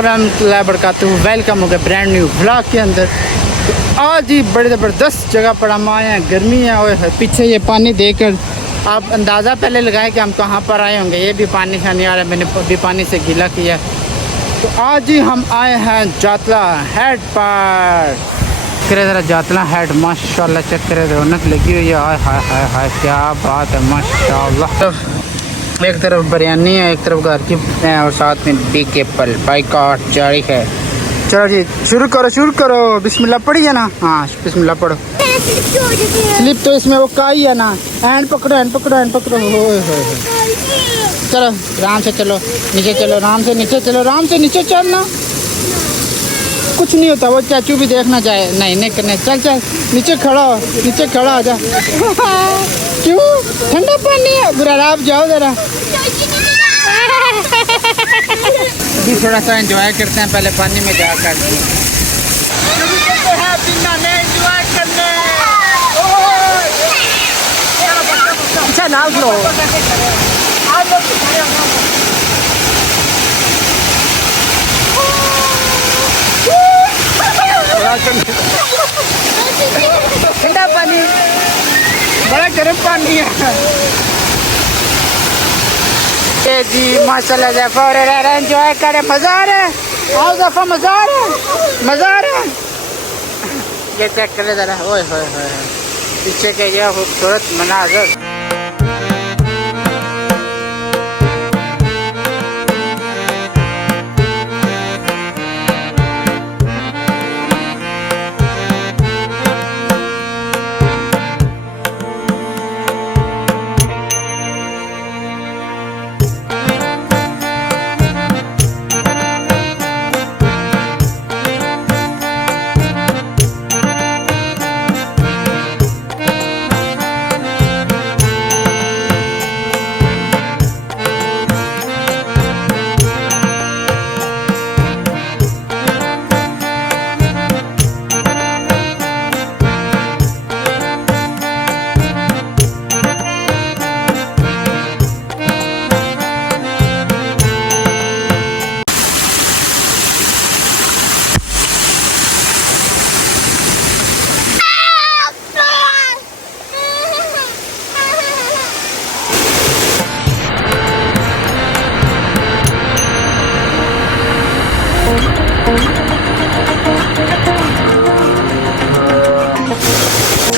रहमतुल्लाहि बरकातहू। वेलकम हो गया ब्रांड न्यू व्लॉग के अंदर। तो आज ही बड़ी ज़बरदस्त जगह पर हम आए हैं, गर्मी है और पीछे ये पानी देखकर आप अंदाज़ा पहले लगाएं कि हम कहाँ पर आए होंगे। ये भी पानी शानी आ रहा है, मैंने अभी पानी से गीला किया। तो आज ही हम आए हैं जातला हेड पर। करे ज़रा जातला हेड, माशाल्लाह चेक करे, रौनक लगी हुई है। हाय हाय हाय हाय, क्या बात है माशाल्लाह। एक तरफ बिरयानी है, एक तरफ घर की है और साथ में बिग एप्पल बाइकआउट जारी है। चलो जी शुरू करो। बिस्मिल्लाह पढ़ी है ना? हाँ बिस्मिल्लाह पढ़ो। स्लिप तो इसमें वो काई है ना। हैंड पकड़ो। चलो आराम से चलो, नीचे चलो, आराम से नीचे चलना। कुछ नहीं होता, वो चाचू भी देखना चाहे नहीं करने। चल नीचे खड़ा हो जा। क्यों? ठंडा पानी है, बुरा आप जाओ जरा। अभी थोड़ा सा एंजॉय करते हैं पहले पानी में जाकर। अच्छा नाव लो। ठंडा पानी, बड़ा गर्म पानी है ये जी। माशाल्लाह ज़फ़र एंजॉय करे, मज़ा आ रहा है। आओ ज़फ़र, मज़ा आ रहा है। ये चेक करे ज़रा, ओए होए पीछे के ये खूबसूरत मनाज़र।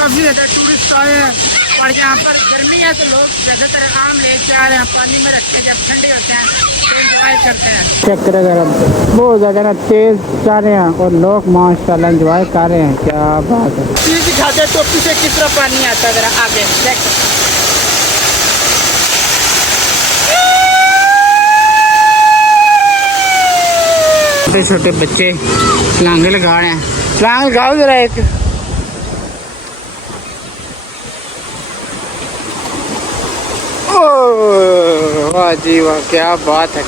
काफ़ी ज़्यादा टूरिस्ट आए हैं और यहाँ पर गर्मी है तो लोग ज़्यादातर आम लेके आ रहे हैं, पानी में रखते हैं, जब ठंडे होते हैं तो एंजॉय करते हैं। चेक करें ज़रा, बहुत ज़्यादा ना तेज़ जा रहे हैं और लोग माशाल्लाह एंजॉय कर रहे हैं। क्या बात है। चीज़ दिखाते टोपी से किस तरह पानी आता है, ज़रा आगे चेक। छोटे छोटे बच्चे छलांगे लगा रहे हैं। छलांग लगाओ ज़रा एक। वाह जी वाह, क्या बात है।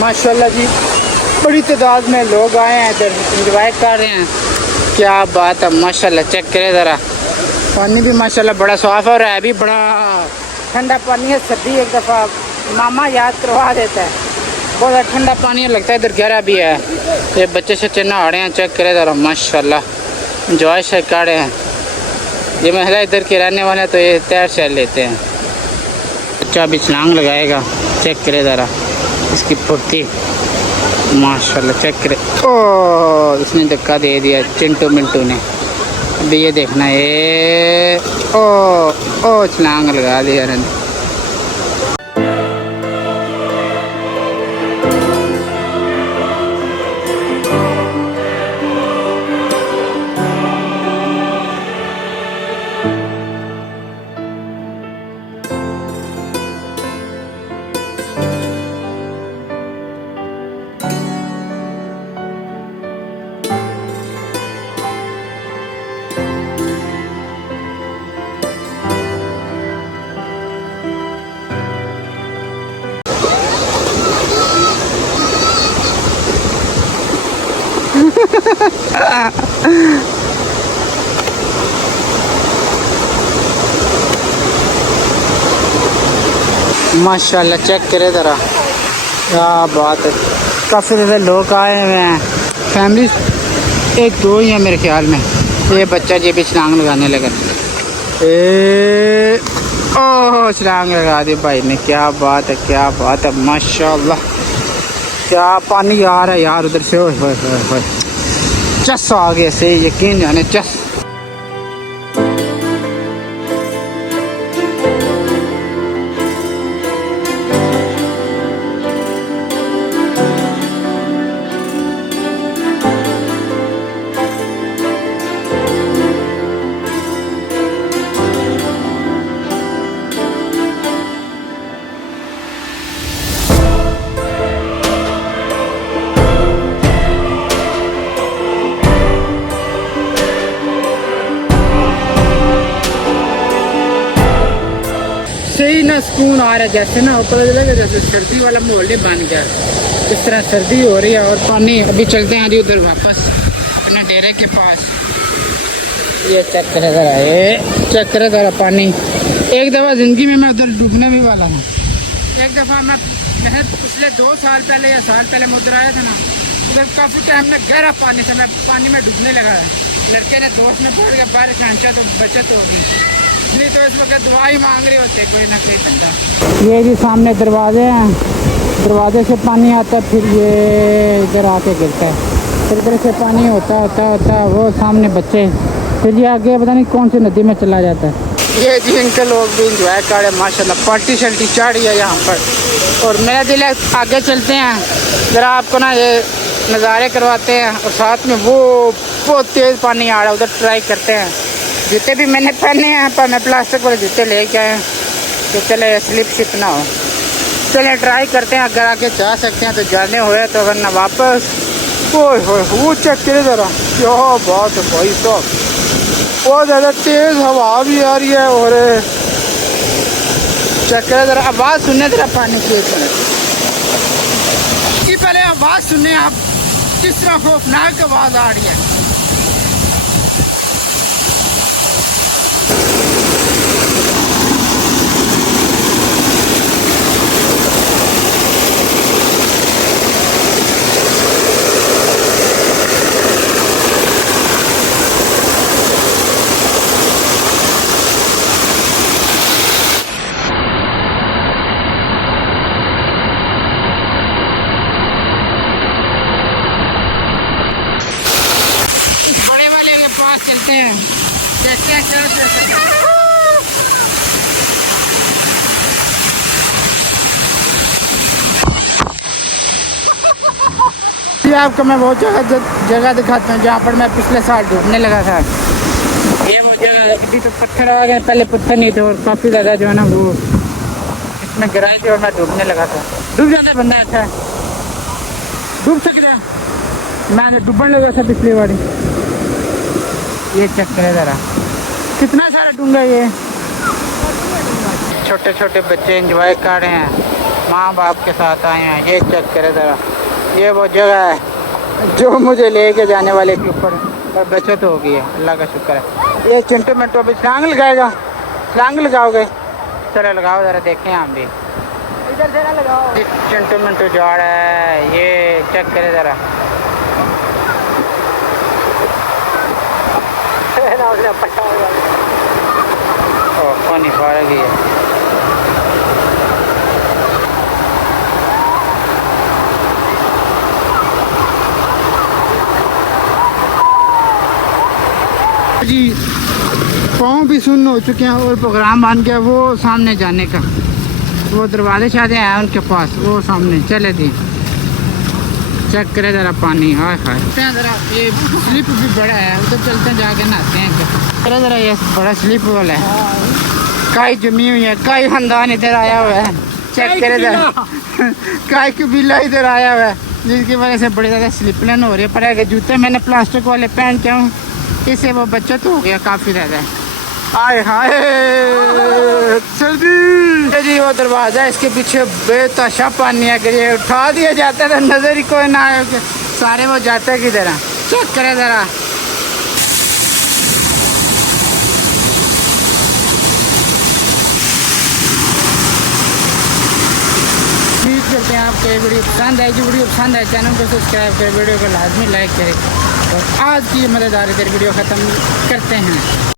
माशाल्लाह जी, बड़ी तादाद में लोग आए हैं इधर, एंजॉय कर रहे हैं। क्या बात है माशाल्लाह, चेक करें ज़रा। पानी भी माशाल्लाह बड़ा साफ और है भी बड़ा ठंडा पानी है। सर्दी एक दफ़ा मामा याद करवा देता है, बहुत ठंडा पानी लगता है। इधर गहरा भी है, ये बच्चे से नहा रहे हैं। चेक करें ज़रा माशाल्लाह, एंजॉय से कर रहे हैं। ये महिला इधर के रहने वाले तो ये तैर शैर लेते हैं। बच्चा अभी छलांग लगाएगा, चेक करें ज़रा इसकी फुर्ती माशाल्लाह। चेक करें, ओ इसने धक्का दे दिया चिंटू मिंटू ने। अभी ये देखना है, ओ छलांग लगा दिया ने। माशाल्लाह चेक करे ज़रा, क्या बात है। काफ़ी ज़्यादा लोग आए हुए हैं, फैमिली एक दो ही है मेरे ख्याल में। ये बच्चा जी भी छलांग लगाने लगा। ओह छलांग लगा दी भाई ने, क्या बात है, क्या बात है, माशाल्लाह। क्या पानी आ रहा है यार उधर से, ओए होए होए होए, चस आ गए से, यकीन जाने चस। सही ना सुकून आ रहा है, जैसे ना ऊपर लगे जैसे सर्दी वाला माहौल ही बन गया, इस तरह सर्दी हो रही है। और पानी अभी चलते हैं जी उधर वापस अपने डेरे के पास। ये चेक करे ज़रा, ये चेक करे ज़रा पानी। एक दफ़ा ज़िंदगी में मैं उधर डूबने भी वाला हूँ। एक दफ़ा मैं पिछले 2 साल पहले या साल पहले मैं उधर आया था ना, उधर काफ़ी टाइम में गहरा पानी था, मैं पानी में डूबने लगा। लड़के ने दोस्त ने पकड़ के बाहर खींचा तो बचत हो गई, इसलिए तो इस वक्त दुआ ही मांग रहे होते कोई ना कोई बंदा। ये जी सामने दरवाजे हैं, दरवाजे से पानी आता है, फिर ये इधर आके गिरता है, फिर इधर से पानी होता वो सामने बच्चे, फिर ये आगे पता नहीं कौन सी नदी में चला जाता है। ये जी इनके लोग भी इंजॉय कर रहे हैं माशाल्लाह, पार्टी शल्टी चढ़ी है यहाँ पर। और मेरा दिल है आगे चलते हैं ज़रा, आपको ना ये नज़ारे करवाते हैं, और साथ में वो बहुत तेज़ पानी आ रहा है, उधर ट्राई करते हैं। जूते भी मैंने पहने हैं, पर मैं प्लास्टिक वाले जूते लेके आए हैं कि चले स्लिप शिप ना हो। चले ट्राई करते हैं, अगर आगे जा सकते हैं तो जाने हुए, तो वरना वापस। ओए होए वो चेक करे ज़रा, क्या बात है भाई साहब, बहुत ज़्यादा तेज़ हवा भी आ रही है। और चेक करे ज़रा, आवाज़ सुनने ज़रा पानी की। इसकी पहले आवाज़ सुनने आप, किस तरह खौफनाक आवाज़ आ रही है। चलते हैं, देखते हैं क्या आपको मैं वो जगह दिखाता हूँ जहाँ पर मैं पिछले साल डूबने लगा था। ये वो जगह, अभी तो पत्थर आ गए, पहले पत्थर नहीं थे, और काफ़ी ज़्यादा जो है ना वो इसमें गिराए थे, और मैं डूबने लगा था। डूब जाता बंदा, अच्छा डूब सकता, मैंने डूबने लगा था पिछली बारी। ये चेक करें ज़रा, कितना सारा डूंगा। ये छोटे छोटे बच्चे एंजॉय कर रहे हैं, माँ बाप के साथ आए हैं। ये चेक करें ज़रा, ये वो जगह है जो मुझे लेके जाने वाले के ऊपर पर बचत हो गई है, अल्लाह का शुक्र है। ये चिंटू मिंटू अभी छलांग लगाएगा, छलांग लगाओगे? चलो लगाओ ज़रा, देखें हम भी, इधर से ना लगाओ। चिंटू मिंटू जा रहा है, ये चेक करें ज़रा। पानी फाड़ गई है। जी पाँव भी सुन्न हो चुके हैं, और प्रोग्राम बन गया वो सामने जाने का, वो दरवाजे शायद हैं उनके पास, वो सामने चले दी। चेक करें ज़रा पानी, हाय हाय ज़रा, ये स्लिप भी बड़ा है, उधर चलते हैं जाके नहाते हैं। अरे ज़रा ये बड़ा स्लिप वाला है, काई जमी हुई है, काई खानदान इधर आया हुआ है। चेक करें ज़रा, काई कबीला इधर आया हुआ है, जिसकी वजह से बड़ी ज़्यादा स्लिपलाइन हो रही है। पर अगर जूते मैंने प्लास्टिक वाले पहन के हूँ, इससे वो बचत हो गया काफ़ी ज़्यादा। आए हाय सर्दी जी, वो दरवाज़ा इसके पीछे बेतहाशा पानी है, अगर ये उठा दिया जाता है तो नज़र ही कोई ना आए, सारे वो जाते हैं किधर। चेक करें ज़रा। उम्मीद करते हैं आपको ये वीडियो पसंद आएगी। वीडियो पसंद आए चैनल को सब्सक्राइब करें, वीडियो को लाजमी लाइक करें और आज की मज़ेदार वीडियो ख़त्म करते हैं।